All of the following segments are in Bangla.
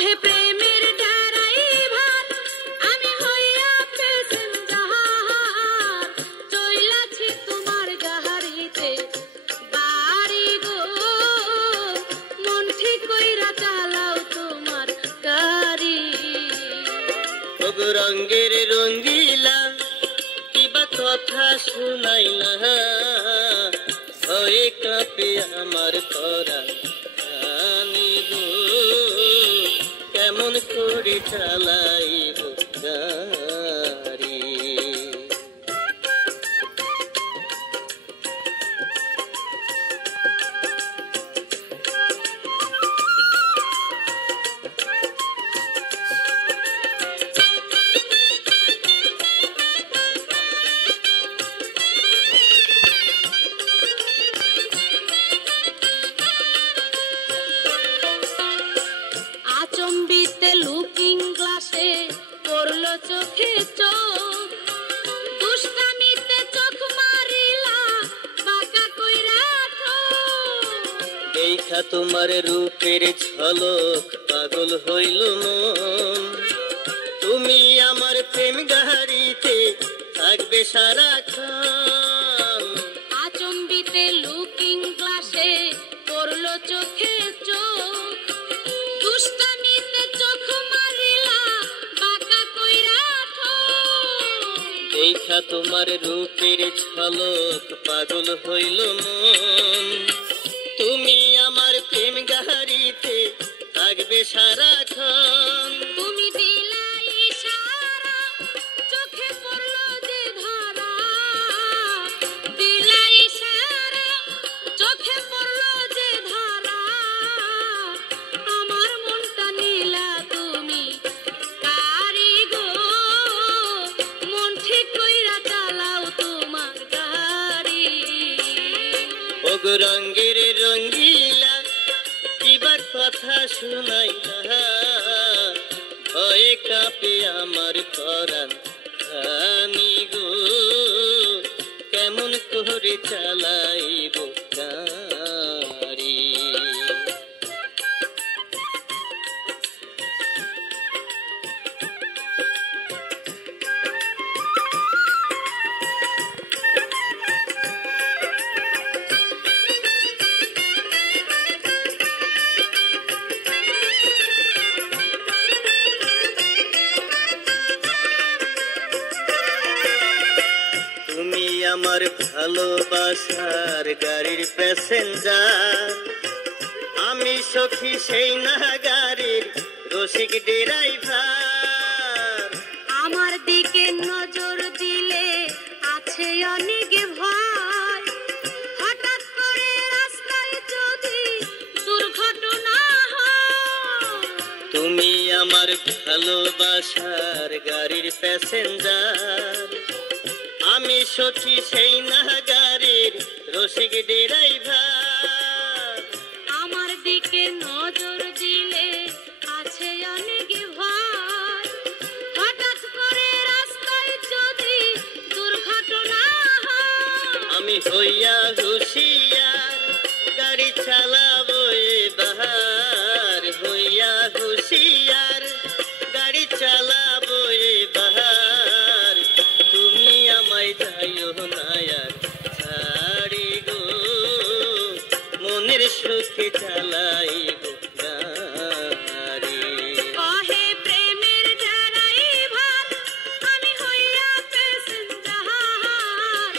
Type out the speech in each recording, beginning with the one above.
ওহে প্রেমের ড্রাইভার আমি হইয়া প্যাসেঞ্জার চইলাছি তোমার গাড়িতে বাড়ি গো মন ঠিক কইরা চালাও তোমার গাড়ি ওগো রঙের রঙ্গিলা কিবা কথা শুনাইলা ভয়ে কাঁপে আমার পরাণ কেমন করে চালাইব গাড়ি আচম্বিতে লুকিং গ্লাসে পড়লো চোখে চোখ দুষ্টামিতে চোখ মারিলা বাঁকা কইরা দেখা তোমার রূপের ঝলক পাগল হইল মন তুমি আমার প্রেম গাড়িতে থাকবে সারাক্ষণ আচম্বিতে লুকিং গ্লাসে পড়লো চোখে চোখ দুষ্টামিতে চোখ মারিলা বাঁকা কইরা দেখা তোমার রূপের ঝলক পাগল হইল মন তুমি আমার প্রেম গাড়িতে থাকবে সারাক্ষণ তুমি দিলা ইশারা চোখে পড়লো যে ধরা দিলা ইশারা চোখে পড়লো যে ধরা আমার মনটা নিলা তুমি কারি গো মন ঠিক কইরা চালাও তোমার গাড়ি ওগো রঙের রঙ্গিলা কিবা কথা শুনাইলা ভয়ে কাঁপে আমার পরাণ আমি গো কেমন করে চালাইব গাড়ি তুমি আমার ভালোবাসার গাড়ির প্যাসেঞ্জার আমি সখী সেই না গাড়ির রসিক ড্রাইভার আমার দিকে নজর দিলে আছে অনেক ভয় হঠাৎ করে রাস্তায় যদি দুর্ঘটনা হয় তুমি আমার ভালোবাসার গাড়ির প্যাসেঞ্জার আমি সখী সেই না গাড়ির রসিক ড্রাইভার আমার দিকে নজর দিলে আছে অনেক ভয় হঠাৎ করে রাস্তায় যদি দুর্ঘটনা হয় আমি হইয়া হুশিয়ার গাড়ি চালাবো এবার হইয়া হুশিয়ার গাড়ি চালাবো এবার তুমি আমায় যাইও না আর ছাড়ি গো মনের সুখে চালাইব গাড়ি ওহে প্রেমের ড্রাইভার আমি হইয়া প্যাসেঞ্জার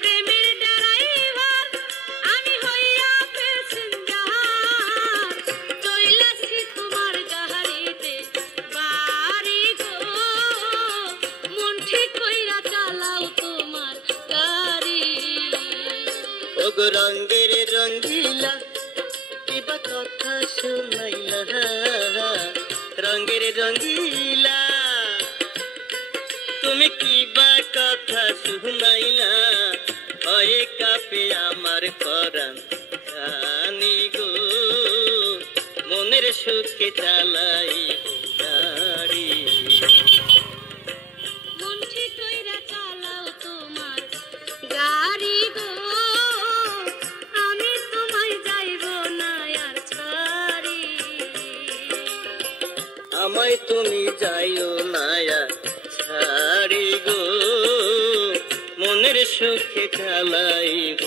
প্রেমের ড্রাইভার আমি হইয়া প্যাসেঞ্জার চইলাছি তোমার গাড়িতে বাড়ি গো মন ঠিক কইরা চালাও তোমার গাড়ি ওগো রঙের রঙ্গিলা কিবা কথা শুনাইলা রঙের রঙ্গিলা তুমি কিবা কথা শুনাইলা ভয়ে কাঁপে আমার পরাণ জানি গো মনের সুখে চালাইব গাড়ি মন ঠিক কইরা চালাও তোমার গাড়ি গো আমি তোমায় যাইব না আর ছাড়ি আমায় তুমি যাইও নায়া ছাড়ি গো, মনের সুখে চালাইব